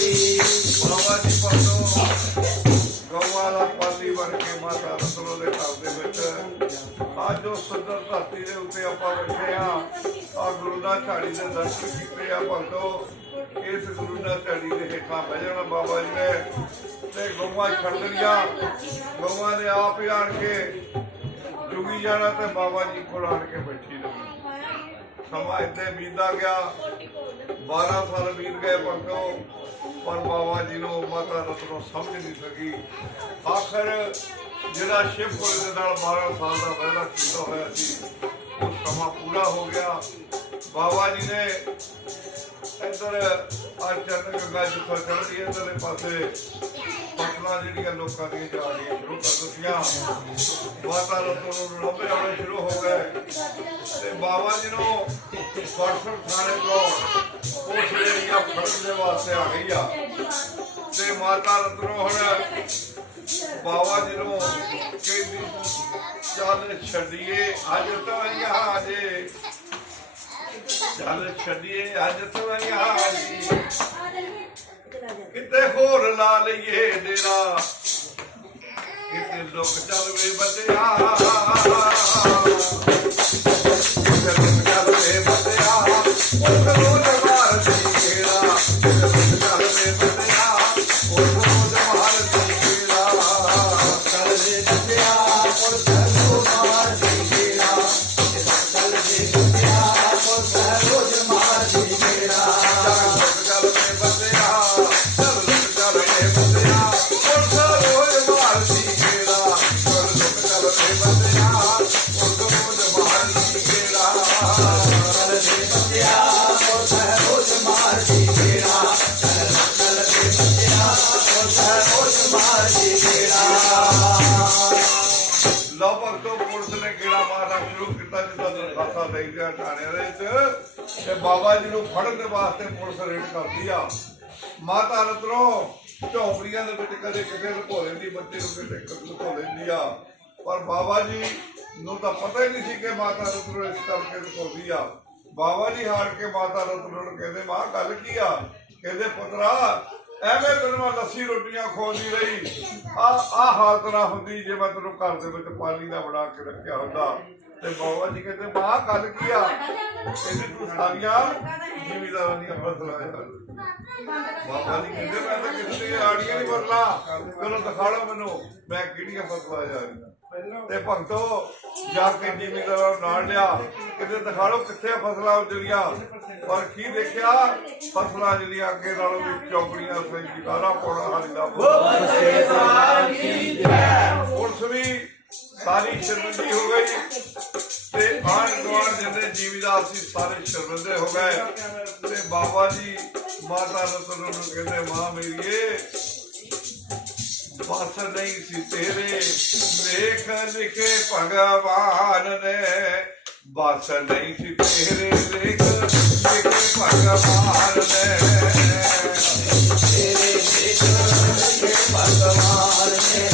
ਜੀ ਬਾਬਾ ਜੀ ਪਰਤੋ ਗਊਆਂ ਦਾ ਪਾਲੀ ਬਣ ਕੇ ਮਾਤਾ ਰਸਲੋ ਦੇ ਘਰ ਦੇ ਵਿੱਚ ਅੱਜ ਉਹ ਸੁੰਦਰ ਧਰਤੀ ਦੇ ਉੱਤੇ ਆਪਾਂ ਬੈਠੇ ਆ ਆ ਗੁਰੂ ਦਾ ਝਾੜੀ ਦੇ ਦਰਸ਼ਨ ਕੀਤੇ ਆ ਭਗਤੋ ਇਸ ਗੁਰੂ ਦਾ ਝਾੜੀ ਦੇ ਹੇਠਾਂ ਬਹਿ ਜਾਣਾ ਬਾਬਾ ਜੀ ਨੇ, ਤੇ ਗਵਾ ਛੱਡ ਦੇਣੀਆਂ ਗਊਆਂ ਦੇ ਆਪ ਹੀ ਆਣ ਕੇ ਜੁਗੀ ਜਾਣਾ ਤੇ ਬਾਬਾ ਜੀ ਕੋਲ ਆਣ ਕੇ ਬੈਠੀ ਰਹੀ। ਸਮਾਂ ਇੱਥੇ ਬੀਤਦਾ ਗਿਆ। 12 ਸਾਲ ਬੀਤ ਗਏ ਭਗਤੋ, ਪਰ ਬਾਬਾ ਜੀ ਨੂੰ ਮਾਤਾ ਰਤਨੋ ਸਮਝ ਨਹੀਂ ਸਕੀ। ਆਖਰ ਜਿਹੜਾ ਸ਼ਿਵਪੁਰ ਦੇ ਨਾਲ 12 ਸਾਲ ਦਾ ਵਾਅਦਾ ਕੀਤਾ ਹੋਇਆ ਸੀ, ਉਹ ਸਮਾਂ ਪੂਰਾ ਹੋ ਗਿਆ। ਬਾਬਾ ਜੀ ਨੇ ਇੱਧਰ ਆ ਚਰਨ ਗੰਗਾ ਜਿੱਥੋਂ ਚੜ੍ਹਦੀ ਹੈ, ਇੱਧਰਲੇ ਪਾਸੇ ਪਟਨਾ ਜਿਹੜੀਆਂ ਲੋਕਾਂ ਦੀਆਂ ਜਾ ਰਹੀਆਂ ਸ਼ੁਰੂ ਕਰ ਦਿੱਤੀਆਂ। ਮਾਤਾ ਰਤਨੋ ਨੂੰ ਲੱਭੇ ਆਉਣੇ ਸ਼ੁਰੂ ਹੋ ਗਏ। ਤੇ ਬਾਬਾ ਜੀ ਨੂੰ ਪਰਸਨ ਥਾਣੇ ਤੋਂ ਉਸ ਏਰੀਆ ਫੜਨ ਦੇ ਵਾਸਤੇ ਆ ਗਈ ਆ। ਤੇ ਮਾਤਾ ਰਤਨੋ ਹੁਣ ਬਾਬਾ ਜੀ ਨੂੰ ਕਹਿੰਦੀ, ਚੱਲ ਛੱਡੀਏ, ਅੱਜ ਤਾਂ ਯਹਾਂ ਜੇ ਚੱਲ ਛੱਡੀਏ, ਅੱਜ ਤਾਂ ਯਹਾਂ ਜੀ ਕਿਤੇ ਹੋਰ ਲਾ ਲਈਏ ਡੇਰਾ। ਕਿਤੇ ਲੋਕ ਚੱਲ ਵੇ ਚੱਲ ਵੇ ਬਤਿਆ ਉਹ ਰੋਜ਼ ਮਾਰ ਦੀ ਘੇਰਾ ਜਿੱਦਾਂ ਦਰਖਾਸਤਾਂ ਦੇ ਦੇ ਵਿੱਚ ਤੇ ਬਾਬਾ ਜੀ ਨੂੰ ਫੜਨ ਦੇ ਵਾਸਤੇ ਪੁਲਿਸ ਰੇਡ ਕਰਦੀ ਆ। ਮਾਤਾ ਰਤਨੋ ਝੌਂਪੜੀਆਂ ਦੇ ਵਿੱਚ ਕਦੇ ਕਿਸੇ ਲੁਕੋ ਲੈਂਦੀ, ਬੱਚੇ ਨੂੰ ਕਿਤੇ ਲੁਕੋ ਲੈਂਦੀ ਆ। ਪਰ ਬਾਬਾ ਜੀ ਨੂੰ ਤਾਂ ਪਤਾ ਹੀ ਨਹੀਂ ਸੀ ਕਿ ਮਾਤਾ ਰਤਨੋ ਇਸ ਕਰਕੇ ਲੁਕੋਦੀ ਆ। ਬਾਬਾ ਜੀ ਹਾਰ ਕੇ ਮਾਤਾ ਰਤਨੋ ਨੂੰ ਕਹਿੰਦੇ, ਮਾਂ, ਗੱਲ ਕੀ ਆ? ਕਹਿੰਦੇ, ਪੁੱਤਰਾ, ਐਵੇਂ ਤੈਨੂੰ ਮੈਂ ਲੱਸੀ ਰੋਟੀਆਂ ਖਵਾਉਂਦੀ ਰਹੀ। ਆ ਆ ਹਾਲਤ ਨਾ ਹੁੰਦੀ ਜੇ ਮੈਂ ਤੈਨੂੰ ਘਰ ਦੇ ਵਿੱਚ ਪਾਲੀ ਦਾ ਬਣਾ ਕੇ ਰੱਖਿਆ ਹੁੰਦਾ। ਤੇ ਬਾਬਾ ਜੀ ਕਹਿੰਦੇ ਮਾਂ ਗੱਲ ਕੀ ਆ? ਕਹਿੰਦੇ ਤੂੰ ਸਾਰੀਆਂ ਜ਼ਿਮੀਦਾਰਾਂ ਦੀਆਂ ਫਸਲਾਂ ਯਾਰ ਬਾਬਾ ਜੀ ਕਹਿੰਦੇ ਮੈਂ ਤਾਂ ਕਿਸੇ ਆੜੀਆਂ ਨਹੀਂ ਫਸਲਾਂ ਚਲੋ ਦਿਖਾ ਲਓ ਮੈਨੂੰ ਮੈਂ ਕਿਹੜੀਆਂ ਫਸਲਾਂ ਜਾ ਰਹੀਆਂ? ਤੇ ਭਗਤੋ ਜਾ ਕੇ ਜ਼ਿਮੀਦਾਰਾਂ ਨੂੰ ਨਾਲ ਲਿਆ। ਕਿਤੇ ਦਿਖਾ ਲਓ ਕਿੱਥੇ ਆ ਫਸਲਾਂ ਉਹ ਜਿਹੜੀਆਂ। ਪਰ ਕੀ ਦੇਖਿਆ? ਫਸਲਾਂ ਜਿਹੜੀਆਂ ਅੱਗੇ ਨਾਲੋਂ ਵੀ ਚੌਕੜੀਆਂ ਸਹੀ ਜਿਗਾਰਾ ਪਾਉਣਾ ਹਾਲੀ ਦਾ ਪੁਲਿਸ ਵੀ ਸਾਰੀ ਸ਼ਰਮਿੰਦੀ ਹੋ ਗਈ ਤੇ ਆਣ ਗੁਆਂਢ ਜਿੰਨੇ ਜੀਵੀਦਾਰ ਸੀ ਸਾਰੇ ਸ਼ਰਮਿੰਦੇ ਹੋ ਗਏ ਤੇ ਬਾਬਾ ਜੀ, ਮਾਤਾ ਰਤਨ ਨੂੰ ਕਹਿੰਦੇ, ਮਾਂ ਮੇਰੀਏ, ਬਸ ਨਹੀਂ ਸੀ ਤੇਰੇ। ਲੇਖ ਲਿਖੇ ਭਗਵਾਨ ਨੇ ਬਸ ਨਹੀਂ ਸੀ ਤੇਰੇ। ਲੇਖ ਲਿਖੇ ਭਗਵਾਨ ਨੇ ਤੇਰੇ ਦੇਖ ਕੇ ਭਗਵਾਨ ਨੇ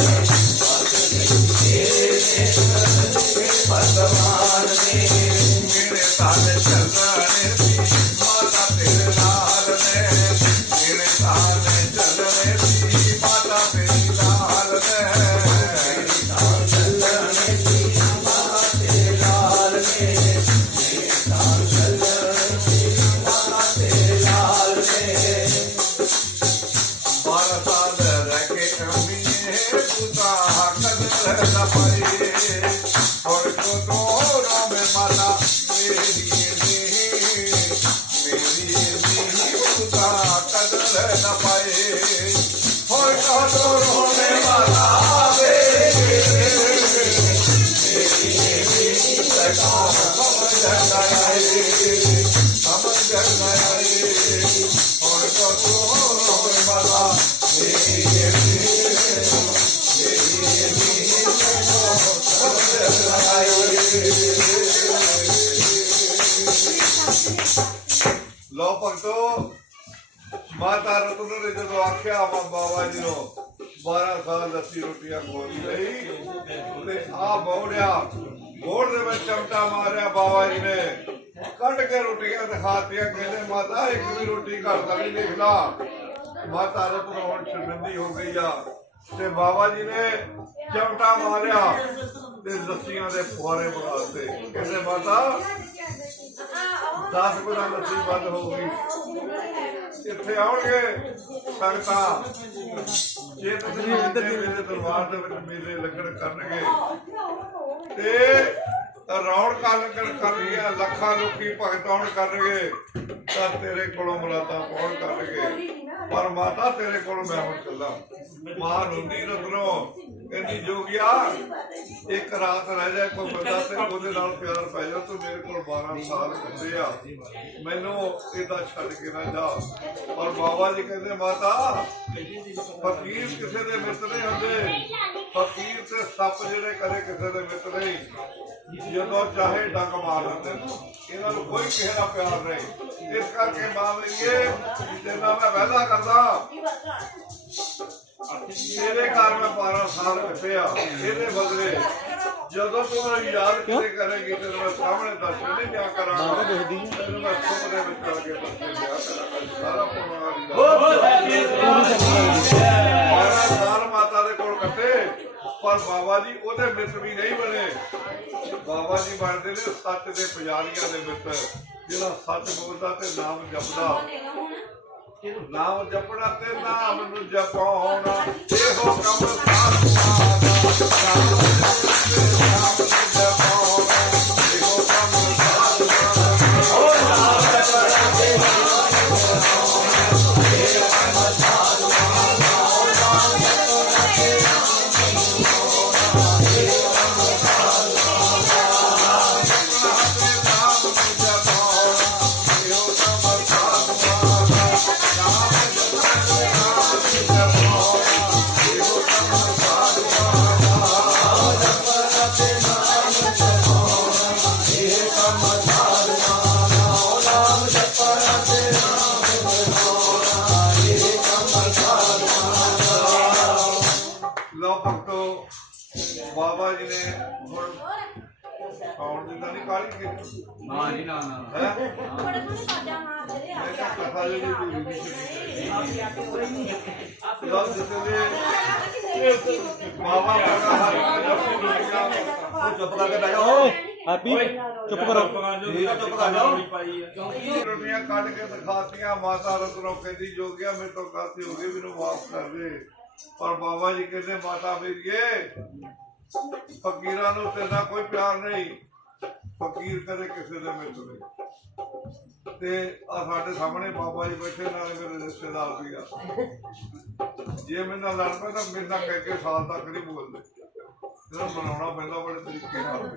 ਲੋ ਭਗਤੋ ਮਾਤਾ ਰਤਨ ਨੇ ਜਦੋਂ ਆਖਿਆ ਵਾ ਬਾਬਾ ਜੀ ਨੂੰ 12 ਸਾਲ ਲੱਸੀ ਰੋਟੀਆਂ ਖੋਲੀ ਰਹੀ ਤੇ ਆ ਕੱਢ ਕੇ ਰੋਟੀਆਂ ਦਿਖਾਤੀਆਂ, ਕਹਿੰਦੇ ਮਾਤਾ, ਇੱਕ ਵੀ ਰੋਟੀ ਘਰ ਦਾ ਨਹੀਂ ਲਿਖਦਾ ਮਾਤਾ ਰਤਨ ਹੁਣ ਸ਼ਰਮਿੰਦੀ ਹੋ ਗਈ ਆ। ਤੇ ਬਾਬਾ ਜੀ ਨੇ ਚਮਟਾ ਮਾਰਿਆ ਤੇ ਲੱਸੀਆਂ ਦੇ ਫੁਆਰੇ ਬਣਾਤੇ ਕਹਿੰਦੇ ਮਾਤਾ 10 ਗੁਣਾ ਲੱਸੀ ਬੰਦ ਹੋ ਗਈ। ਇੱਥੇ ਆਉਣਗੇ ਸੰਗਤਾਂ। ਜੇ ਤੁਸੀਂ ਮੇਰੇ ਦਰਬਾਰ ਦੇ ਵਿੱਚ ਮੇਲੇ ਲੱਗਣ ਕਰਨਗੇ, ਤੇ ਰੌਣਕਾਂ ਲੱਗਣ ਕਰਨਗੀਆਂ ਲੱਖਾਂ ਲੋਕੀ ਭਗਤ ਕਰਨਗੇ, ਤਾਂ ਤੇਰੇ ਕੋਲੋਂ ਮੁਰਾਦਾਂ ਪਾਉਣ ਕਰਨਗੇ। ਪਰ ਮਾਤਾ, ਤੇਰੇ ਕੋਲ ਮੈਂ ਹੁਣ ਚੱਲਾਂ। ਮਾਂ ਰੋਂਦੀ ਰਤਨੋ ਕਹਿੰਦੀ, ਜੋਗਿਆ, ਇੱਕ ਰਾਤ ਰਹਿ ਜਾ, ਕੋਈ ਬੰਦਾ ਤੇ ਉਹਦੇ ਨਾਲ ਪਿਆਰ ਪੈ ਜਾ, ਤੂੰ ਮੇਰੇ ਕੋਲ 12 ਸਾਲ ਹੁੰਦੇ ਆ। ਮੈਨੂੰ ਇਹਦਾ ਛੱਡ ਕੇ ਨਾ ਜਾ। ਪਰ ਬਾਬਾ ਜੀ ਕਹਿੰਦੇ, ਮਾਤਾ, ਫਕੀਰ ਕਿਸੇ ਦੇ ਮਿੱਤਰ ਨਹੀਂ ਹੁੰਦੇ। ਫਕੀਰ ਤੇ ਸੱਪ ਜਿਹੜੇ ਕਦੇ ਕਿਸੇ ਦੇ ਮਿੱਤਰ ਨਹੀਂ। ਜਦੋਂ ਚਾਹੇ ਡੰਗ ਮਾਰ ਦਿੰਦੇ ਨੇ। ਇਹਨਾਂ ਨੂੰ ਕੋਈ ਕਿਸੇ ਦਾ ਪਿਆਰ ਨਹੀਂ। ਇਸ ਕਰਕੇ ਮਾਂ ਲਈਏ ਤੇ ਨਾ ਮੈਂ ਵਾਅਦਾ ਕਰਦਾ ਤੇਰੇ ਘਰ ਮੈਂ 12 ਸਾਲ ਕੱਟਿਆ ਇਹਦੇ ਬਦਲੇ ਜਦੋਂ ਤੂੰ ਮੈਨੂੰ ਯਾਦ ਕਿਤੇ ਕਰੇਗੀ ਤੇ ਮੈਂ ਸਾਹਮਣੇ ਦਰਸ਼ਨ ਨਹੀਂ ਦਿਆ ਕਰਾਂਗਾ। ਤੈਨੂੰ ਮੈਂ ਸੁਪਨੇ ਵਿੱਚ ਆ ਕੇ ਦਰਸ਼ਨ ਦਿਆ ਕਰਾਂਗਾ। ਸਾਰਾ ਪਰਵਾਹ ਬਾਰਾਂ ਸਾਲ ਮਾਤਾ ਦੇ ਕੋਲ ਕੱਟੇ ਪਰ ਬਾਬਾ ਜੀ ਉਹਦੇ ਮਿੱਤਰ ਵੀ ਨਹੀਂ ਬਣੇ। ਬਾਬਾ ਜੀ ਬਣਦੇ ਨੇ ਸੱਚ ਦੇ ਪੁਜਾਰੀਆਂ ਦੇ ਮਿੱਤਰ ਜਿਹੜਾ ਸੱਚ ਬੋਲਦਾ ਤੇ ਨਾਮ ਜਪਦਾ। ਨਾਮ ਜਪਣਾ ਤੇ ਨਾਮ ਨੂੰ ਜਪਾਉਣਾ। ਇਹੋ ਕੰਮ ਸਾਧੂਆਂ ਦਾ ਨਾਮ ਬਾਬਾ ਜੀ ਨੇ ਹੁਣ ਆਉਣ ਦੀ ਤਾਂ ਨਹੀਂ ਕਾਲੀ ਕੀਤੀ। ਨਾ ਜੀ ਨਾ ਨਾ ਹੈ? ਮੈਂ ਤਾਂ ਕਥਾ ਜਿਹੜੀ ਪੂਰੀ ਨਹੀਂ ਕੀਤੀ ਗੱਲ ਜਿੱਤੇ ਬਾਬਾ ਬੜਾ ਹਰੀ ਜਪੀ ਦੁਨੀਆ ਉਹ ਚੁੱਪ ਕਰਕੇ ਬੈਠਾ ਓਏ ਹੈਪੀ ਚੁੱਪ ਕਰੋ। ਠੀਕ ਆ ਚੁੱਪ ਕਰ ਜਾਓ। ਰੋਟੀਆਂ ਕੱਢ ਕੇ ਦਿਖਾਤੀਆਂ ਮਾਤਾ ਰਤਨੋ ਕਹਿੰਦੀ ਜੋਗਿਆ ਮੇਰੇ ਤੋਂ ਗਲਤੀ ਹੋ ਗਈ ਮੈਨੂੰ ਮਾਫ ਕਰ ਦੇ। ਪਰ ਬਾਬਾ ਜੀ ਕਹਿੰਦੇ ਮਾਤਾ ਮੇਰੀਏ ਫਕੀਰਾਂ ਨੂੰ ਤੇਰੇ ਕੋਈ ਪਿਆਰ ਨਹੀਂ। ਫਕੀਰ ਕਦੇ ਕਿਸੇ ਦੇ ਮਿੱਤ ਨਹੀਂ। ਤੇ ਆ ਸਾਡੇ ਸਾਹਮਣੇ ਬਾਬਾ ਜੀ ਬੈਠੇ ਨਾਲੇ ਮੇਰੇ ਰਿਸ਼ਤੇਦਾਰ ਵੀ ਆ। ਜੇ ਮੇਰੇ ਨਾਲ ਲੜ ਪਏ ਤਾਂ ਮੇਰੇ ਨਾਲ ਕਹਿ ਕੇ ਸਾਲ ਤੱਕ ਨਹੀਂ ਬੋਲਦੇ। ਇਹਨੂੰ ਮਨਾਉਣਾ ਪੈਂਦਾ ਬੜੇ ਤਰੀਕੇ ਨਾਲ।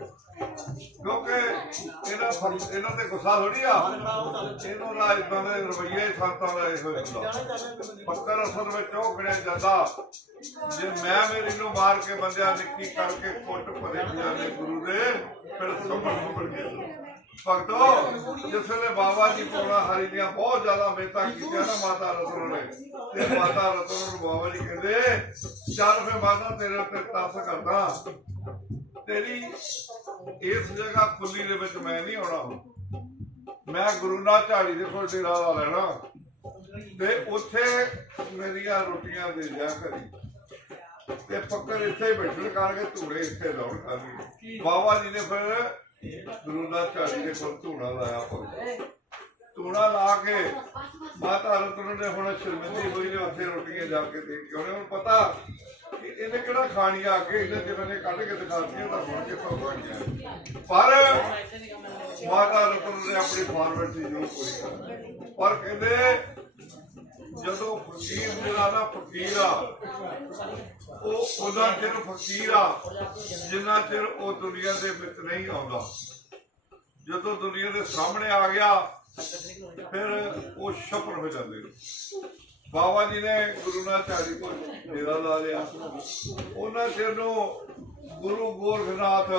ਕਿਉਂਕਿ ਇਹਨਾਂ ਇਹਨਾਂ ਤੇ ਗੁੱਸਾ ਥੋੜੀ ਆ। ਇਹਨਾਂ ਦਾ ਇਦਾਂ ਦੇ ਰਵਈਏ ਸੰਤਾਂ ਦਾ ਇਹੋ ਹੁੰਦਾ। ਪੱਕਰ ਅਸਲ ਵਿੱਚ ਉਹ ਗਣਿਆ ਜਾਂਦਾ, ਜੇ ਮੈਂ ਮੇਰੀ ਨੂੰ ਮਾਰ ਕੇ ਬੰਦਿਆ ਨਿੱਕੀ ਕਰਕੇ ਕੁੱਟ ਭਰੇ ਜਾਂਦੇ ਗੁਰੂ ਦੇ, ਫਿਰ ਸੰਭਲ ਸੰਭਲ ਕੇ ਭਗਤੋ ਜਿਸ ਬਾਬਾ ਜੀ ਪੂਰਾ ਹਰੀ ਦੀਆਂ ਬਹੁਤ ਜ਼ਿਆਦਾ ਮਿਹਨਤਾਂ ਕੀਤੀਆਂ ਨਾ ਮਾਤਾ ਰਤਨ ਨੇ। ਤੇ ਮਾਤਾ ਰਤਨ ਨੂੰ ਬਾਬਾ ਜੀ ਕਹਿੰਦੇ, ਚੱਲ ਫੇ ਮਾਤਾ, ਤੇਰੇ ਉੱਤੇ ਤਰਸ ਕਰਦਾ। ਤੇਰੀ ਇਸ ਜਗ੍ਹਾ ਖੁੱਲੀ ਦੇ ਵਿੱਚ ਮੈਂ ਨਹੀਂ ਆਉਣਾ। ਮੈਂ ਗੁਰੂ ਨਾਥ ਝਾੜੀ ਦੇ ਕੋਲ ਡੇਰਾ ਲਾ ਲੈਣਾ। ਤੇ ਉੱਥੇ ਮੇਰੀਆਂ ਰੋਟੀਆਂ ਦੇ ਜਾ ਕਰੀ। ਤੇ ਫੱਕਰ ਇੱਥੇ ਬੈਠਣ, ਕਰਕੇ ਧੂੜੇ ਇੱਥੇ ਲਾਉਣ ਕਰਨੀ ਬਾਬਾ ਜੀ ਨੇ ਫਿਰ ਗੁਰੂ ਝਾੜੀ ਦੇ ਕੋਲ ਧੂੜਾ ਲਾਇਆ ਪਰ ਧੂੜਾ ਲਾ ਕੇ ਮਾਤਾ ਰਤਨ ਨੇ ਹੁਣ ਸ਼ਰਮਿੰਦੀ ਹੋਈ ਨੇ ਉੱਥੇ ਰੋਟੀਆਂ ਜਾ ਕੇ ਦੇਖ ਕੇ ਉਹਨੇ ਹੁਣ ਪਤਾ ਕਿ ਇਹਨੇ ਕਿਹੜਾ ਖਾਣੀਆਂ ਅੱਗੇ ਇਹਨੇ ਜਿਵੇਂ ਨੇ ਕੱਢ ਕੇ ਦਿਖਾਤੀਆਂ ਤਾਂ ਹੁਣ ਕਿੱਥੋਂ ਖਾਣੀਆਂ ਪਰ ਮਾਤਾ ਰਤਨ ਨੇ ਆਪਣੀ ਫਾਰਮੈਲਿਟੀ ਜ਼ਰੂਰ ਪੂਰੀ ਕਰ ਪਰ ਕਹਿੰਦੇ ਜਦੋਂ ਫਕੀਰ ਜਿਹੜਾ ਨਾ ਫਕੀਰ ਆ, ਉਹ ਉਹਦਾ ਚਿਰ ਫਕੀਰ ਆ, ਜਿੰਨਾ ਚਿਰ ਉਹ ਦੁਨੀਆ ਦੇ ਵਿੱਚ ਨਹੀਂ ਆਉਂਦਾ। ਜਦੋਂ ਦੁਨੀਆ ਦੇ ਸਾਹਮਣੇ ਆ ਗਿਆ, ਫਿਰ ਉਹ ਸ਼ਫਰ ਹੋ ਜਾਂਦੇ ਨੇ। ਬਾਬਾ ਜੀ ਨੇ ਗੁਰੂ ਨਾਨਕ ਝਾੜੀ ਕੋਲ ਡੇਰਾ ਲਾ ਲਿਆ। ਉਹਨਾਂ ਚਿਰ ਨੂੰ ਗੁਰੂ ਗੋਰਖਨਾਥ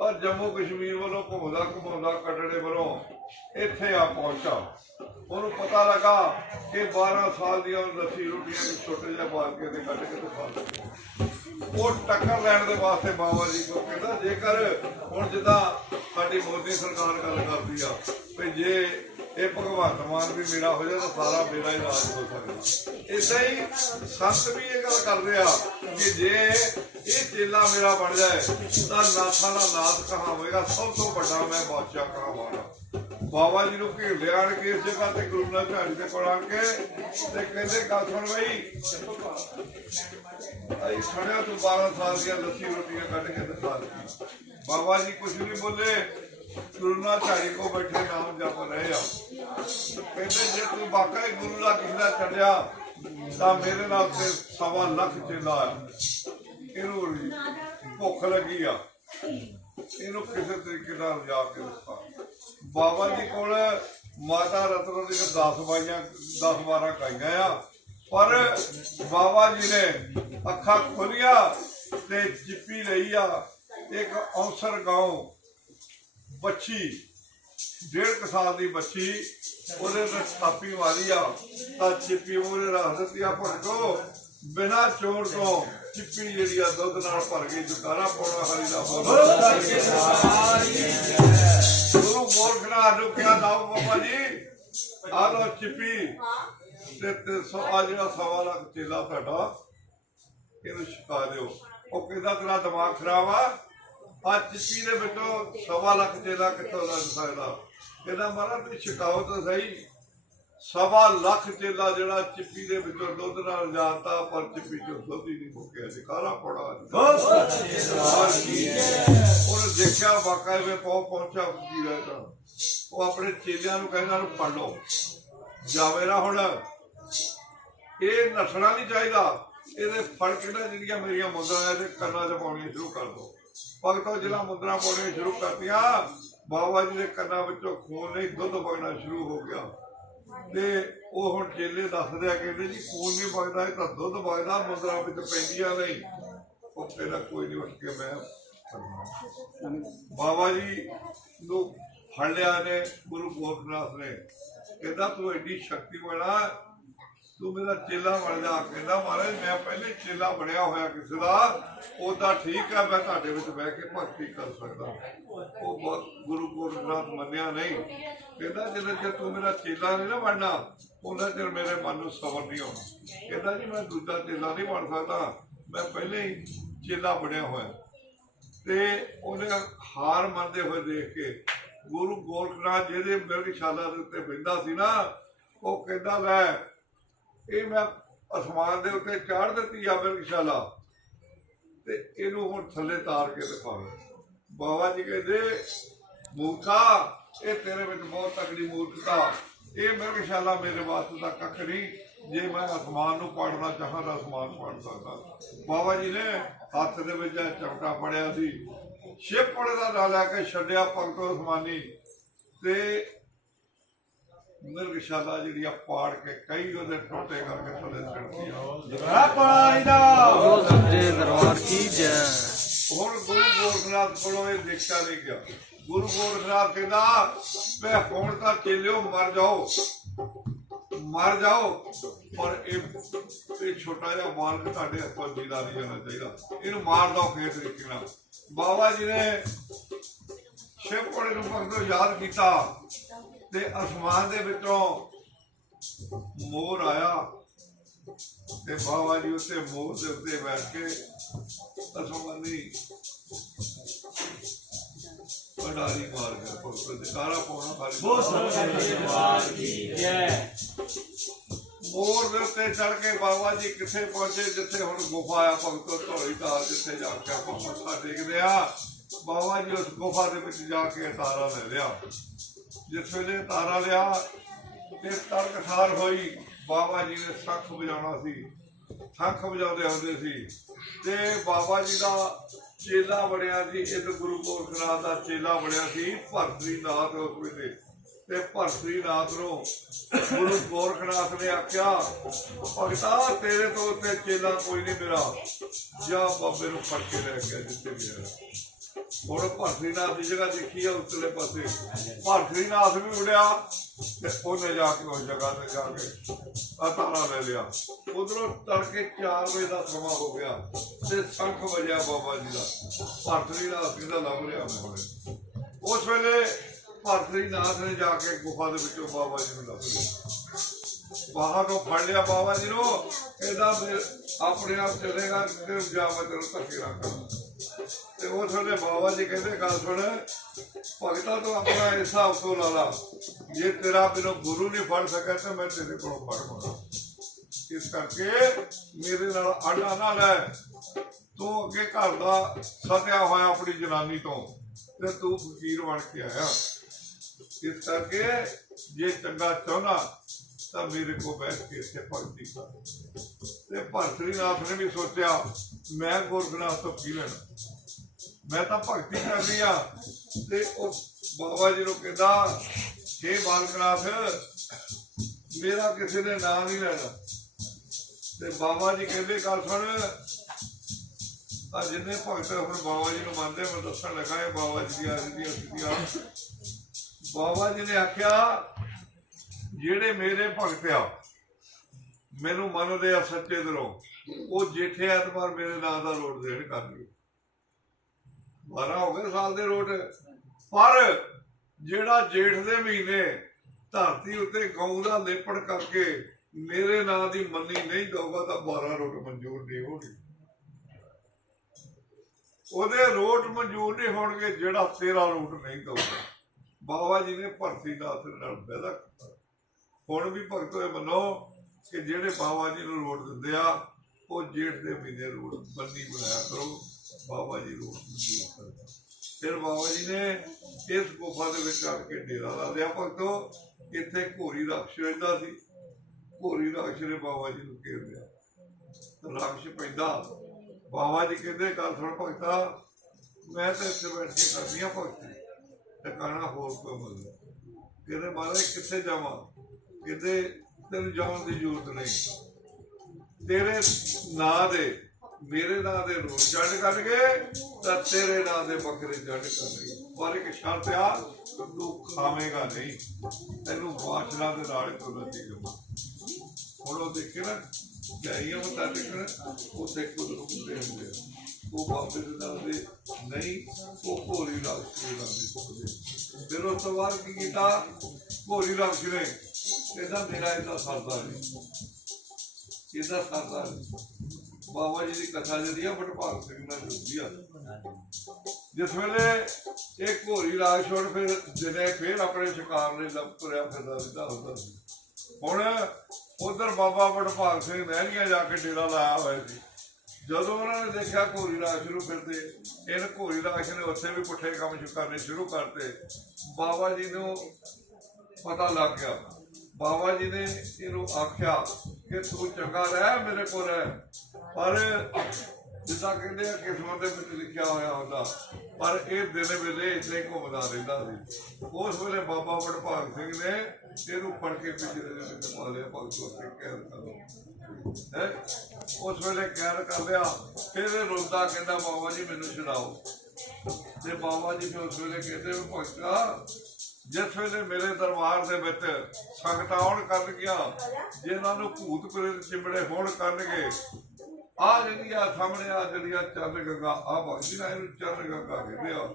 ਔਰ ਜੰਮੂ ਕਸ਼ਮੀਰ ਵੱਲੋਂ ਘੁੰਮਦਾ ਘੁੰਮਾਉਂਦਾ ਕਟੜੇ ਵੱਲੋਂ ਇੱਥੇ ਆ ਪਹੁੰਚਾ। ਉਹਨੂੰ ਪਤਾ ਲੱਗਾ ਕਿ 12 ਸਾਲ ਦੀਆਂ ਲੱਸੀ ਰੋਟੀਆਂ ਨੂੰ ਛੋਟੇ ਜਿਹਾ ਬਾਲ ਕੇ ਕੱਢ ਕੇ ਤੇ ਖਾ ਉਹ ਟੱਕਰ ਲੈਣ ਦੇ ਵਾਸਤੇ ਬਾਬਾ ਜੀ ਕੋ ਕਹਿੰਦਾ, ਜੇਕਰ ਹੁਣ ਜਿੱਦਾਂ ਸਾਡੀ ਮੋਦੀ ਸਰਕਾਰ ਗੱਲ ਕਰਦੀ ਆ, ਵੀ ਜੇ ਇਹ ਭਗਵੰਤ ਮਾਨ ਵੀ ਮੇਰਾ ਹੋ ਜਾਏ ਤਾਂ ਸਾਰਾ ਮੇਰਾ ਹੀ ਹੋ ਸਕਦਾ। ਇਦਾਂ ਹੀ ਸੰਤ ਵੀ ਇਹ ਗੱਲ ਕਰਦੇ ਆ ਕਿ ਜੇ ਇਹ ਚੇਲਾ ਮੇਰਾ ਬਣ ਜਾਏ, ਤਾਂ ਨਾਥਾਂ ਦਾ ਨਾਥ ਕਹਾਵੇਗਾ ਸਭ ਤੋਂ ਵੱਡਾ ਮੈਂ ਬਾਦਸ਼ਾਹ ਕਹਾਵਾਂਗਾ ਬਾਬਾ ਜੀ ਨੂੰ ਘੇਰ ਲਿਆ ਆਣ ਕੇ ਇਸ ਜਗ੍ਹਾ ਤੇ ਗੁਰੂ ਨਾਨਕ ਝਾੜੀ ਦੇ ਕੋਲ ਆਣ ਕੇ ਤੇ ਕਹਿੰਦੇ, ਗੱਲ ਸੁਣ ਬਈ ਆਈ ਖੜਿਆ ਤੂੰ 12 ਸਾਲ ਦੀਆਂ ਲੱਸੀ ਰੋਟੀਆਂ ਕੱਢ ਕੇ ਦਿਖਾ ਦਿੱਤੀ ਬਾਬਾ ਜੀ ਕੁਝ ਨਹੀਂ ਬੋਲੇ। ਗੁਰੂ ਝਾੜੀ ਕੋ ਬੈਠੇ ਨਾਮ ਜਪ ਰਹੇ ਆ। ਕਹਿੰਦੇ ਜੇ ਤੂੰ ਵਾਕਈ ਗੁਰੂ ਦਾ ਕਿਸਾ ਛੱਡਿਆ, ਤਾਂ ਮੇਰੇ ਨਾਲ ਤੇ ਸਵਾ ਲੱਖ ਚੇਲਾ ਇਹਨੂੰ ਭੁੱਖ ਲੱਗੀ ਆ। ਇਹਨੂੰ ਕਿਸੇ ਤਰੀਕੇ ਨਾਲ ਜਾ ਕੇ ਦਿੱਤਾ। ਬਾਬਾ ਜੀ ਕੋਲ ਮਾਤਾ ਰਤਨ ਦੀ 10 ਬਾਈਆਂ 10 12 ਕਾਈਆਂ ਆ। ਪਰ ਬਾਬਾ ਜੀ ਨੇ ਅੱਖਾਂ ਖੋਲੀਆਂ ਤੇ ਚਿੱਪੀ ਲਈ ਆ। ਇੱਕ ਔਸਰ ਗਾਉਂ ਬੱਚੀ ਡੇਢ ਕੁ ਸਾਲ ਦੀ ਬੱਚੀ ਉਹਦੇ ਤੇ ਥਾਪੀ ਮਾਰੀ ਆ ਤਾਂ ਚਿੱਪੀ ਉਹਨੇ ਰੱਖ ਦਿੱਤੀ ਆ ਭਟਕੋ ਬਿਨਾ ਚੋਰ ਤੋਂ ਚਿੱਪੀ ਜਿਹੜੀ ਆ ਦੁੱਧ ਨਾਲ ਭਰ ਗਈ ਜੁਕਾਰਾ ਪਾਉਣਾ ਹਰੀ ਦਾ ਬੋਲ। ਗੁਰੂ ਗੋਰਖਨਾਥ ਨੂੰ ਕਿਹਾ ਲਾਓ ਬਾਬਾ ਜੀ ਆ ਲੋ ਚਿੱਪੀ। ਤੇ ਤੇ ਸੋ ਆ ਜਿਹੜਾ ਸਵਾ ਲੱਖ ਚੇਲਾ ਤੁਹਾਡਾ ਇਹਨੂੰ ਛਕਾ ਦਿਓ। ਉਹ ਕਹਿੰਦਾ ਤੇਰਾ ਦਿਮਾਗ ਖਰਾਬ ਆ? ਆ ਚਿੱਪੀ ਦੇ ਵਿੱਚੋਂ ਸਵਾ ਲੱਖ ਚੇਲਾ ਕਿੱਥੋਂ ਲੱਗ ਸਕਦਾ? ਕਹਿੰਦਾ ਮਹਾਰਾਜ, ਤੁਸੀਂ ਛਕਾਓ ਤਾਂ ਸਹੀ। ਸਵਾ ਲੱਖ ਚੇਲਾ ਜਿਹੜਾ ਚਿੱਪੀ ਦੇ ਵਿੱਚੋਂ ਦੁੱਧ ਨਾਲ ਜਾਂਦਾ ਪਰ ਚਿੱਪੀ ਚੋਂ ਦੁੱਧ ਨਹੀਂ ਮੁੱਕਿਆ। ਜਕਾਰਾ ਪੜਾ ਉਹਨੇ ਦੇਖਿਆ ਵਾਕਈ ਵਿੱਚ ਪਹੁੰਚ ਪਹੁੰਚਾ ਕੀ ਰਹਿਦਾ ਉਹ ਆਪਣੇ ਚੇਲਿਆਂ ਨੂੰ ਕਹਿੰਦਾ ਨੂੰ ਫੜ ਲਓ। ਜਾਵੇ ਨਾ ਹੁਣ। ਇਹ ਨਸਣਾ ਨਹੀਂ ਚਾਹੀਦਾ। ਇਹਦੇ ਫੜ ਕੇ ਨਾ ਜਿਹੜੀਆਂ ਮੇਰੀਆਂ ਮੁੰਦਰਾਂ ਇਹਦੇ ਕੰਨਾਂ 'ਚ ਪਾਉਣੀਆਂ ਸ਼ੁਰੂ ਕਰ ਦੋ ਭਗਤੋ ਜਿਹੜਾ ਮੁੰਦਰਾਂ ਪਾਉਣੀਆਂ ਸ਼ੁਰੂ ਕਰਤੀਆਂ, ਬਾਬਾ ਜੀ ਦੇ ਕੰਨਾਂ ਵਿੱਚੋਂ ਖੂਨ ਨਹੀਂ, ਦੁੱਧ ਵਗਣਾ ਸ਼ੁਰੂ ਹੋ ਗਿਆ। ਤੇ ਉਹ ਹੁਣ ਚੇਲੇ ਦੱਸਦੇ ਆ, ਕਹਿੰਦੇ ਜੀ, ਖੂਨ ਨਹੀਂ ਵਗਦਾ, ਇਹ ਤਾਂ ਦੁੱਧ ਵਗਦਾ, ਮੁੰਦਰਾਂ ਵਿੱਚ ਪੈਂਦੀਆਂ ਨਹੀਂ। ਉਹ ਕਹਿੰਦਾ, ਕੋਈ ਨਹੀਂ, ਉੱਠ ਕੇ ਮੈਂ ਬਾਬਾ ਜੀ ਨੂੰ ਫੜ ਲਿਆ ਨੇ, ਗੁਰੂ ਗੋਰਖਨਾਥ ਨੇ। ਕਹਿੰਦਾ, ਤੂੰ ਐਡੀ ਸ਼ਕਤੀ ਵਾਲਾ ਤੂੰ ਮੇਰਾ ਚੇਲਾ ਬਣ ਜਾ, ਕਹਿੰਦਾ ਮਹਾਰਾਜ, ਮੈਂ ਪਹਿਲੇ ਚੇਲਾ ਬਣਿਆ ਹੋਇਆ ਕਿਸੇ ਦਾ ਉਹਦਾ ਠੀਕ ਹੈ ਮੈਂ ਤੁਹਾਡੇ ਵਿੱਚ ਬਹਿ ਕੇ ਭਗਤੀ ਕਰ ਸਕਦਾ। ਉਹ ਬਹੁਤ ਗੁਰੂ ਗੋਰਖਨਾਥ ਮੰਨਿਆ ਨਹੀਂ। ਕਹਿੰਦਾ ਜਦੋਂ ਜੇ ਤੂੰ ਮੇਰਾ ਚੇਲਾ ਨਹੀਂ ਨਾ ਬਣਨਾ, ਉਹਨਾਂ ਚਿਰ ਮੇਰੇ ਮਨ ਨੂੰ ਸਬਰ ਨਹੀਂ ਆਉਣਾ। ਕਹਿੰਦਾ ਜੀ, ਮੈਂ ਦੂਜਾ ਚੇਲਾ ਨਹੀਂ ਬਣ ਸਕਦਾ। ਮੈਂ ਪਹਿਲੇ ਹੀ ਚੇਲਾ ਬਣਿਆ ਹੋਇਆ। ਤੇ ਉਹਨੇ ਹਾਰ ਮੰਨਦੇ ਹੋਏ ਦੇਖ ਕੇ ਗੁਰੂ ਗੋਰਖਨਾਥ ਜਿਹਦੇ ਮਿਰਗਸ਼ਾਲਾ ਦੇ ਉੱਤੇ ਬੈਠਾ ਸੀ ਨਾ, ਉਹ ਕਹਿੰਦਾ, ਲੈ ਇਹ ਮੈਂ ਅਸਮਾਨ ਦੇ ਉੱਤੇ ਚਾੜ ਦਿੱਤੀ ਆ ਮਿਰਗਸ਼ਾਲਾ ਤੇ ਇਹਨੂੰ ਹੁਣ ਥੱਲੇ ਤਾਰ ਕੇ ਦਿਖਾਵੇ ਬਾਬਾ ਜੀ ਕਹਿੰਦੇ, ਮੂਰਖਾ, ਇਹ ਤੇਰੇ ਵਿੱਚ ਬਹੁਤ ਤਕੜੀ ਮੂਰਖਤਾ। ਇਹ ਮਿਰਗਸ਼ਾਲਾ ਮੇਰੇ ਵਾਸਤੇ ਤਾਂ ਕੱਖ ਨਹੀਂ। ਜੇ ਮੈਂ ਅਸਮਾਨ ਨੂੰ ਪਾੜਨਾ ਚਾਹਾਂ ਤਾਂ ਅਸਮਾਨ ਪਾੜ ਸਕਦਾ। ਬਾਬਾ ਜੀ ਨੇ ਹੱਥ ਦੇ ਵਿੱਚ ਚਮਟਾ ਫੜਿਆ ਸੀ। ਸ਼ਿਵਪੜੇ ਦਾ ਨਾਂ ਲੈ ਕੇ ਛੱਡਿਆ ਭਗਤੋ ਅਸਮਾਨੀ। ਤੇ ਮਿਰਗਸ਼ਾਲਾ ਜਿਹੜੀ ਆ ਪਾੜ ਕੇ ਕਈ ਉਹਦੇ ਟੋਟੇ ਕਰਕੇ ਥੱਲੇ ਸਿੱਟਦੀ ਆ। ਬੋਲ ਸੱਚੇ ਦਰਬਾਰ ਕੀ ਜੈ। ਹੁਣ ਗੁਰੂ ਗੋਰਖਨਾਥ ਕੋਲੋਂ ਇਹ ਦੇਖਿਆ ਨਹੀਂ ਗਿਆ। ਗੁਰੂ ਗੋਰਖਨਾਥ ਕਹਿੰਦਾ ਮੈਂ ਹੁਣ ਤਾਂ ਚੇਲਿਓ ਮਰ ਜਾਓ। ਮਰ ਜਾਓ। ਪਰ ਇਹ ਇਹ ਛੋਟਾ ਜਿਹਾ ਬਾਲਕ ਤੁਹਾਡੇ ਹੱਥੋਂ ਜੀਦਾ ਨਹੀਂ ਜਾਣਾ ਚਾਹੀਦਾ। ਇਹਨੂੰ ਮਾਰ ਦੋ ਕਿਸੇ ਤਰੀਕੇ ਨਾਲ। ਬਾਬਾ ਜੀ ਨੇ ਸ਼ਿਵ ਕੋਲੇ ਨੂੰ ਭਗਤੋ ਯਾਦ ਕੀਤਾ। ਤੇ ਅਸਮਾਨ ਦੇ ਵਿੱਚੋਂ ਮੋਰ ਆਇਆ ਤੇ ਬਾਬਾ ਜੀ ਉੱਤੇ ਮੋਰ ਦੇ ਉੱਤੇ ਬੈਠ ਕੇ ਅਸਮਾਨੀ ਪਡਾਰੀ ਮਾਰ ਗਿਆ ਭਗਤ ਜਕਾਰਾ ਪਾਉਣਾ ਖਾਲੀ ਮੋਰ ਦੇ ਉੱਤੇ ਚੜ ਕੇ ਬਾਬਾ ਜੀ ਕਿੱਥੇ ਪਹੁੰਚੇ? ਜਿੱਥੇ ਹੁਣ ਗੁਫਾ ਆ ਭਗਤੋ ਧੋਈ ਦਾ ਜਿੱਥੇ ਜਾ ਕੇ ਆਪਾਂ ਮੱਥਾ ਟੇਕਦੇ ਆ। ਬਾਬਾ ਜੀ ਉਸ ਗੁਫਾ ਦੇ ਵਿੱਚ ਜਾ ਕੇ ਤਾਰਾ ਲੈ ਲਿਆ। ਜਿਸ ਵੇਲੇ ਤਾਰਾ ਲਿਆ ਤੇ ਤੜਕ ਹੋਈ, ਬਾਬਾ ਜੀ ਨੇ ਸੱਖ ਵਜਾਉਣਾ ਸੀ। ਸੱਖ ਵਜਾਉਂਦੇ ਹੁੰਦੇ ਸੀ। ਤੇ ਬਾਬਾ ਜੀ ਦਾ ਚੇਲਾ ਬਣਿਆ ਸੀ ਇਹ ਤਾਂ ਗੁਰੂ ਗੋਰਖਨਾਥ ਦਾ ਚੇਲਾ ਬਣਿਆ ਸੀ ਭਰਤਰੀ ਨਾਥ ਉਸ ਵੇਲੇ ਤੇ ਭਰਤਰੀ ਨਾਥ ਨੂੰ ਗੁਰੂ ਗੋਰਖਨਾਥ ਨੇ ਆਖਿਆ, ਭਗਤਾ, ਤੇਰੇ ਤੋਂ ਤੇ ਚੇਲਾ ਕੋਈ ਨਹੀਂ ਮੇਰਾ। ਜਾ ਬਾਬੇ ਨੂੰ ਫੜ ਕੇ ਲੈ ਗਿਆ ਜਿੱਥੇ ਮੇਰਾ। ਹੈ ਹੁਣ ਭਰਤਰੀਨਾਥ ਦੀ ਜਗ੍ਹਾ ਦੇਖੀ ਆ ਉਤਲੇ ਪਾਸੇ। ਭਰਤਰੀਨਾਥ ਵੀ ਉੜਿਆ ਤੇ ਉਹਨੇ ਜਾ ਕੇ ਉਸ ਜਗ੍ਹਾ ਤੇ ਜਾ ਕੇ ਆ ਲੈ ਲਿਆ। ਉਧਰੋਂ ਤੜਕੇ 4 ਵਜੇ ਦਾ ਸਮਾਂ ਹੋ ਗਿਆ ਤੇ ਸੰਖ ਵਜਿਆ ਬਾਬਾ ਜੀ ਦਾ। ਭਰਤਰੀਨਾਥ ਜੀ ਦਾ ਲੱਭ ਰਿਹਾ ਮੈਂ ਉਸ ਵੇਲੇ ਭਰਤਰੀ ਨਾਥ ਨੇ ਜਾ ਕੇ ਗੁਫਾ ਦੇ ਵਿੱਚੋਂ ਬਾਬਾ ਜੀ ਨੂੰ ਲੱਭ ਲਿਆ। ਬਾਹਰ ਤੋਂ ਫੜ ਲਿਆ ਬਾਬਾ ਜੀ ਨੂੰ ਇਹਦਾ ਆਪਣੇ ਆਪ ਚਲੇਗਾ ਤੇ ਜਾ ਮੈਂ ਤੈਨੂੰ ਧੱਕੇ ਰੱਖਾਂ ਤੇ ਉਹ ਸਾਡੇ ਬਾਬਾ ਜੀ ਕਹਿੰਦੇ, ਗੱਲ ਸੁਣ, ਭਗਤਾ ਤੂੰ ਆਪਣਾ ਹਿਸਾਬ ਤੋਂ ਲਾ ਲਾ ਜੇ ਤੇਰਾ ਬਿਨੋ ਗੁਰੂ ਨਹੀਂ ਫੜ ਸਕਿਆ ਤਾਂ ਮੈਂ ਤੇਰੇ ਕੋਲੋਂ ਫੜੂੰਗਾ ਇਸ ਕਰਕੇ ਮੇਰੇ ਨਾਲ ਆਡਾ ਨਾ ਲੈ। ਤੂੰ ਅੱਗੇ ਘਰ ਦਾ ਸਤਿਆ ਹੋਇਆ ਆਪਣੀ ਜਨਾਨੀ ਤੋਂ ਤੇ ਤੂੰ ਫਕੀਰ ਬਣ ਕੇ ਆਇਆ। ਇਸ ਕਰਕੇ ਜੇ ਚੰਗਾ ਚਾਹਨਾ ਤਾਂ ਮੇਰੇ ਕੋਲ ਬੈਠ ਕੇ ਇੱਥੇ ਭਗਤੀ ਕਰ। ਤੇ ਭਰਤਰੀ ਨਾਥ ਨੇ ਵੀ ਸੋਚਿਆ ਮੈਂ ਗੁਰਗਨਾਥ ਤੋਂ ਕੀ ਲੈਣਾ ਮੈਂ ਤਾਂ ਭਗਤੀ ਕਰਨੀ ਆ ਤੇ ਉਹ ਬਾਬਾ ਜੀ ਨੂੰ ਕਹਿੰਦਾ, ਹੇ ਬਾਲਕਨਾਥ ਮੇਰਾ ਕਿਸੇ ਨੇ ਨਾਂ ਨਹੀਂ ਲੈਣਾ। ਤੇ ਬਾਬਾ ਜੀ ਕਹਿੰਦੇ, ਗੱਲ ਸੁਣ ਆ ਜਿੰਨੇ ਭਗਤ ਹੁਣ ਬਾਬਾ ਜੀ ਨੂੰ ਮੰਨਦੇ ਮੈਂ ਦੱਸਣ ਲੱਗਾ ਇਹ ਬਾਬਾ ਜੀ ਦੀ ਸਿੱਧੀਆਂ ਸਿੱਧੀਆਂ। ਬਾਬਾ ਜੀ ਨੇ ਆਖਿਆ, ਜਿਹੜੇ ਮੇਰੇ ਭਗਤ ਆ, ਮੈਨੂੰ ਮੰਨਦੇ ਆ ਸੱਚੇ ਦਿਲੋਂ ਉਹ ਜੇਠੇ ਐਤਵਾਰ ਮੇਰੇ ਨਾਂ ਦਾ ਰੋਡ ਦੇਣ ਕਰਨਗੇ 12 ਹੋ ਗਏ ਸਾਲ ਦੇ ਰੋਟ ਪਰ ਜਿਹੜਾ ਜੇਠ ਦੇ ਮਹੀਨੇ ਧਰਤੀ ਉੱਤੇ ਗਊ ਦਾ ਲੇਪੜ ਕਰਕੇ ਮੇਰੇ ਨਾਂ ਦੀ ਮੰਨੀ ਨਹੀਂ ਦਊਗਾ ਤਾਂ 12 ਰੋਟ ਮਨਜ਼ੂਰ ਨਹੀਂ ਹੋਣਗੇ। ਉਹਦੇ ਰੋਟ ਮਨਜ਼ੂਰ ਨਹੀਂ ਹੋਣਗੇ ਜਿਹੜਾ ਤੇਰਾ ਰੋਟ ਨਹੀਂ ਦਊਗਾ ਬਾਬਾ ਜੀ ਨੇ ਭਰਤੀ ਦਾਸ ਨਾਲ ਵਾਅਦਾ ਕੀਤਾ। ਹੁਣ ਵੀ ਭਗਤ ਹੋਏ ਮੰਨੋ ਕਿ ਜਿਹੜੇ ਬਾਬਾ ਜੀ ਨੂੰ ਰੋਟ ਦਿੰਦੇ ਆ ਉਹ ਜੇਠ ਦੇ ਮਹੀਨੇ ਰੋਟ ਬੰਦੀ ਬਣਾਇਆ ਕਰੋ, ਬਾਬਾ ਜੀ ਰੋਟ ਮਨਜ਼ੂਰ ਕਰਦਾ ਫਿਰ ਬਾਬਾ ਜੀ ਨੇ ਇਸ ਗੁਫਾ ਦੇ ਵਿੱਚ ਆ ਕੇ ਡੇਰਾ ਲਾ ਲਿਆ ਭਗਤੋ। ਇੱਥੇ ਘੋਰੀ ਰਾਖਸ਼ ਰਹਿੰਦਾ ਸੀ। ਘੋਰੀ ਰਾਖਸ਼ ਨੇ ਬਾਬਾ ਜੀ ਨੂੰ ਘੇਰ ਲਿਆ। ਰਾਖਸ਼ ਪੈਂਦਾ। ਬਾਬਾ ਜੀ ਕਹਿੰਦੇ, ਗੱਲ ਸੁਣ ਭਗਤਾ, ਮੈਂ ਤਾਂ ਇੱਥੇ ਬੈਠ ਕੇ ਕਰਨੀ ਆ ਭਗਤੀ। ਟਿਕਾਣਾ ਹੋਰ ਕੋਈ ਮਿਲਦਾ ਕਹਿੰਦੇ, ਮਹਾਰਾਜ, ਕਿੱਥੇ ਜਾਵਾਂ? ਕਹਿੰਦੇ, ਤੈਨੂੰ ਜਾਣ ਦੀ ਜ਼ਰੂਰਤ ਨਹੀਂ। ਤੇਰੇ ਨਾਂ ਦੇ, ਮੇਰੇ ਨਾਂ ਦੇ ਰੋਜ਼ ਜੱਡ ਕਰਨਗੇ ਤਾਂ ਤੇਰੇ ਨਾਂ ਦੇ ਬੱਕਰੇ ਜੱਡ ਕਰਨਗੇ ਪਰ ਇੱਕ ਸ਼ਰਤ ਆ ਤੂੰ ਖਾਵੇਂਗਾ ਨਹੀਂ। ਤੈਨੂੰ ਬਾਸ਼ਨਾ ਦੇ ਨਾਲ ਤੁਰਨਾ ਚਾਹੀਦਾ ਹੁਣ ਉਹ ਦੇਖੇ ਨਾ ਜਾਈਏ ਉਹ ਦੇਖਣ ਉੱਥੇ ਕੁਝ ਰੂਪ ਦੇ ਹੁੰਦੇ ਉਹ ਬਾਬੇ ਦੇ ਨਾਲ ਦੇ ਨਹੀਂ, ਉਹ ਭੋਲੀ ਰਾਖਸ਼ ਦੇ ਨਾਲ ਦੇ ਫਿਰ ਉਸ ਤੋਂ ਬਾਅਦ ਕੀ ਕੀਤਾ? ਭੋਲੀ ਰਾਖਸ਼ ਨੇ, ਕਹਿੰਦਾ, ਮੇਰਾ ਇਹਦਾ ਸਰਦਾ ਨਹੀਂ। ਇਹਦਾ ਸਰਦਾ ਬਾਬਾ ਜੀ ਦੀ ਕਥਾ ਜਿਹੜੀ ਆ ਬਟਭਾਗ ਸਿੰਘ ਨਾਲ ਜੁੜਦੀ ਆ। ਜਿਸ ਵੇਲੇ ਇੱਕ ਘੋਰੀ ਰਾਜ ਛੋੜ ਫਿਰ ਦਿਨੇ ਫਿਰ ਆਪਣੇ ਸ਼ਿਕਾਰ ਲਈ ਲੱਭ ਤੁਰਿਆ ਫਿਰਦਾ ਰਹਿੰਦਾ ਹੁੰਦਾ ਸੀ। ਹੁਣ ਉਧਰ ਬਾਬਾ ਬਟਭਾਗ ਸਿੰਘ ਮਹਿਲੀਆਂ ਜਾ ਕੇ ਡੇਰਾ ਲਾਇਆ ਹੋਇਆ ਸੀ। ਜਦੋਂ ਉਹਨਾਂ ਨੇ ਦੇਖਿਆ ਘੋਰੀ ਰਾਜ ਸ਼ੁਰੂ ਫਿਰਦੇ ਇਹਨ ਘੋਰੀ ਲਾਸ਼ ਨੇ ਉੱਥੇ ਵੀ ਪੁੱਠੇ ਕੰਮ ਕਰਨੇ ਸ਼ੁਰੂ ਕਰਤੇ। ਬਾਬਾ ਜੀ ਨੂੰ ਪਤਾ ਲੱਗ ਗਿਆ। ਬਾਬਾ ਜੀ ਨੇ ਇਹਨੂੰ ਆਖਿਆ ਕਿ ਤੂੰ ਚੰਗਾ ਰਹਿ ਮੇਰੇ ਕੋਲ। ਰਹਿ ਪਰ ਜਿੱਦਾਂ ਕਹਿੰਦੇ ਆ, ਕਿਸਮਤ ਦੇ ਵਿੱਚ ਲਿਖਿਆ ਹੋਇਆ ਹੁੰਦਾ। ਪਰ ਇਹ ਦਿਨ ਵੇਲੇ ਇੱਥੇ ਘੁੰਮਦਾ ਰਹਿੰਦਾ ਸੀ। ਉਸ ਵੇਲੇ ਬਾਬਾ ਵਡਭਾਗ ਸਿੰਘ ਨੇ ਇਹਨੂੰ ਫੜ ਕੇ ਪਿੱਛੇ ਦੇ ਵਿੱਚ ਪਾ ਲਿਆ ਭਗਤ ਉੱਤੇ ਕੈਦ ਹੈ? ਉਸ ਵੇਲੇ ਕੈਦ ਕਰ ਲਿਆ। ਫਿਰ ਇਹ ਰੋਂਦਾ ਕਹਿੰਦਾ, ਬਾਬਾ ਜੀ, ਮੈਨੂੰ ਛਡਾਓ। ਤੇ ਬਾਬਾ ਜੀ ਫਿਰ ਉਸ ਵੇਲੇ ਕਹਿੰਦੇ ਵੀ ਭਗਤਾ ਜਿਸ ਵੇਲੇ ਮੇਰੇ ਦਰਬਾਰ ਦੇ ਵਿੱਚ ਸੰਗਤਾਂ ਆਉਣ ਕਰਨਗੀਆਂ ਜਿਨ੍ਹਾਂ ਨੂੰ ਭੂਤ ਪ੍ਰੇਤ ਚਿੰਬੜੇ ਹੋਣ ਕਰਨਗੇ। ਆ ਜਿਹੜੀ ਆ ਸਾਹਮਣੇ ਆ ਜਿਹੜੀ ਆ ਚਰਨ ਗੰਗਾ ਆ ਭਗਤੀ ਨਾਲ ਇਹਨੂੰ ਚਰਨ ਗੰਗਾ ਕਹਿੰਦੇ ਆ।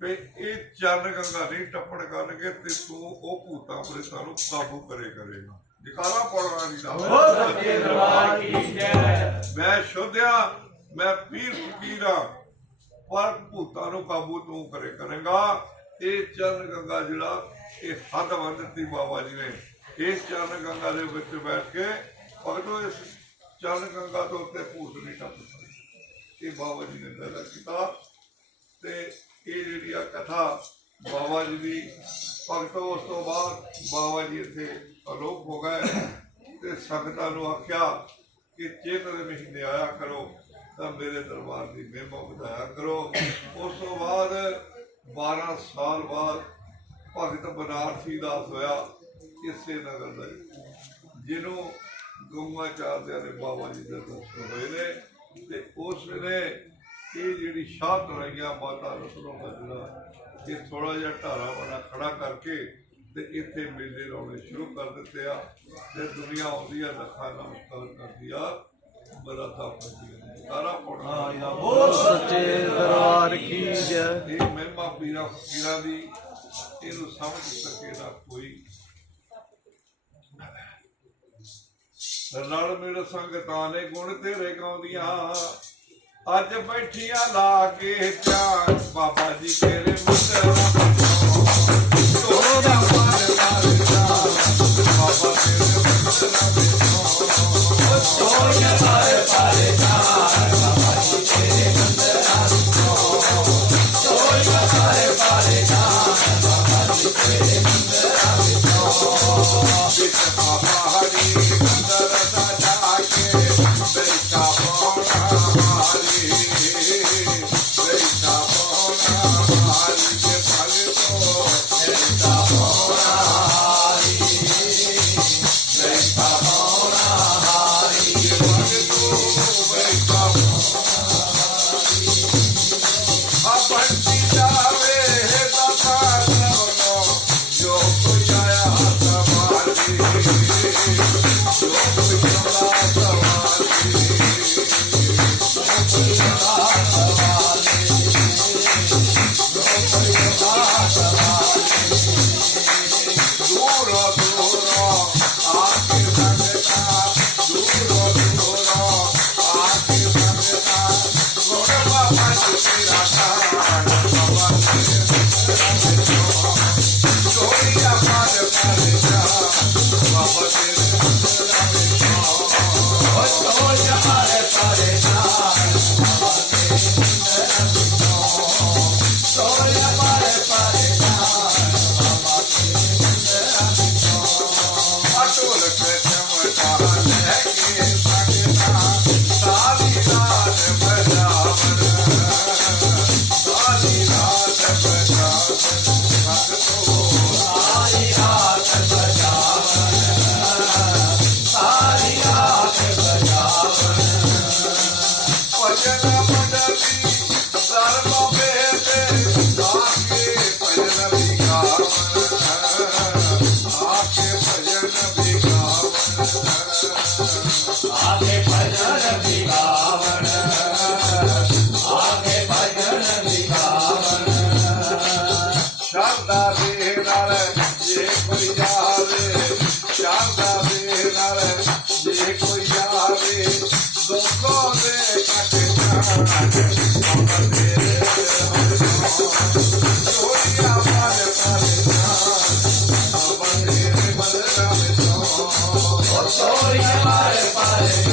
ਵੀ ਇਹ ਚਰਨ ਗੰਗਾ ਨਹੀਂ ਟੱਪਣ ਕਰਨਗੇ ਤੇ ਤੂੰ ਉਹ ਭੂਤਾਂ ਪ੍ਰੇਤਾਂ ਨੂੰ ਕਾਬੂ ਕਰੇ ਕਰੇਗਾ। ਜਕਾਰਾ ਪੜਵਾ ਨਹੀਂ ਦਾ। ਸੱਚੇ ਦਰਬਾਰ ਕੀ ਜੈ। ਮੈਂ ਸ਼ੋਧਿਆ ਮੈਂ ਪੀਰ ਫਕੀਰ ਹਾਂ ਪਰ ਭੂਤਾਂ ਨੂੰ ਕਾਬੂ ਤੂੰ ਕਰੇ ਕਰੇਗਾ। ਇਹ ਚਰਨ ਗੰਗਾ ਜਿਹੜਾ ਇਹ ਹੱਦ ਵੱਧ ਦਿੱਤੀ ਬਾਬਾ ਜੀ ਨੇ। ਇਸ ਚਰਨ ਗੰਗਾ ਦੇ ਵਿੱਚ ਬੈਠ ਕੇ ਭਗਤੋ ਇਸ ਚਰਨ ਗੰਗਾ ਤੋਂ ਉੱਤੇ ਭੂਤ ਨਹੀਂ ਟੱਪ ਸਕਦੇ। ਇਹ ਬਾਬਾ ਜੀ ਨੇ ਪੈਦਾ ਕੀਤਾ ਤੇ ਇਹ ਜਿਹੜੀ ਆ ਕਥਾ ਬਾਬਾ ਜੀ ਦੀ ਭਗਤੋ ਉਸ ਤੋਂ ਬਾਅਦ ਬਾਬਾ ਜੀ ਇੱਥੇ ਅਲੋਪ ਹੋ ਗਏ ਤੇ ਸੰਗਤਾਂ ਨੂੰ ਆਖਿਆ ਕਿ ਚੇਤ ਦੇ ਮਹੀਨੇ ਆਇਆ ਕਰੋ ਤਾਂ ਮੇਰੇ ਦਰਬਾਰ ਦੀ ਮਹਿਮਾ ਵਧਾਇਆ ਕਰੋ। ਉਸ ਤੋਂ ਬਾਅਦ 12 ਸਾਲ ਬਾਅਦ ਭਗਤ ਬਨਾਰਸੀ ਦਾਸ ਹੋਇਆ ਇਸੇ ਨਗਰ ਦਾ ਜਿਹਨੂੰ ਗਊਆਂ ਚਾਰਦਿਆਂ ਨੇ ਬਾਬਾ ਜੀ ਦੇ ਦਰਸ਼ਨ ਹੋਏ ਨੇ ਤੇ ਉਸ ਵੇਲੇ ਇਹ ਜਿਹੜੀ ਸ਼ਾਹ ਤਰਈਆ ਮਾਤਾ ਰਸਲੋਂ ਦਾ ਜਿਹੜਾ, ਇਹ ਥੋੜਾ ਜਿਹਾ ਢਾਰਾ ਬਣਾ ਖੜਾ ਕਰਕੇ ਤੇ ਇੱਥੇ ਮੇਲੇ ਲਾਉਣੇ ਸ਼ੁਰੂ ਕਰ ਦਿੱਤੇ ਆ ਤੇ ਦੁਨੀਆ ਆਉਂਦੀ ਆ, ਲੱਖਾਂ ਨਮਸਕਾਰ ਕਰਦੀ ਆ। ਬੜਾ ਤਪ ਤਾਰਾ ਪੜਨਾ ਆਇਆ ਬੋਲ ਸੱਚੇ ਦਰਬਾਰ ਕੀ ਜੈ। ਇਹ ਮਹਿਮਾ ਪੀਰਾ ਫਕੀਰਾਂ ਦੀ ਇਹਨੂੰ ਸਮਝ ਸਕੇ ਨਾ ਕੋਈ। ਨਾਲ ਮੇਰੇ ਸੰਗ ਤਾਨੇ ਗੁਣ ਤੇਰੇ ਗਾਉਂਦੀਆਂ। ਅੱਜ ਬੈਠੀਆਂ ਲਾ ਕੇ ਧਿਆਨ ਬਾਬਾ ਜੀ ਤੇਰੇ ਮੁੰਡਾ ਤੋਂ।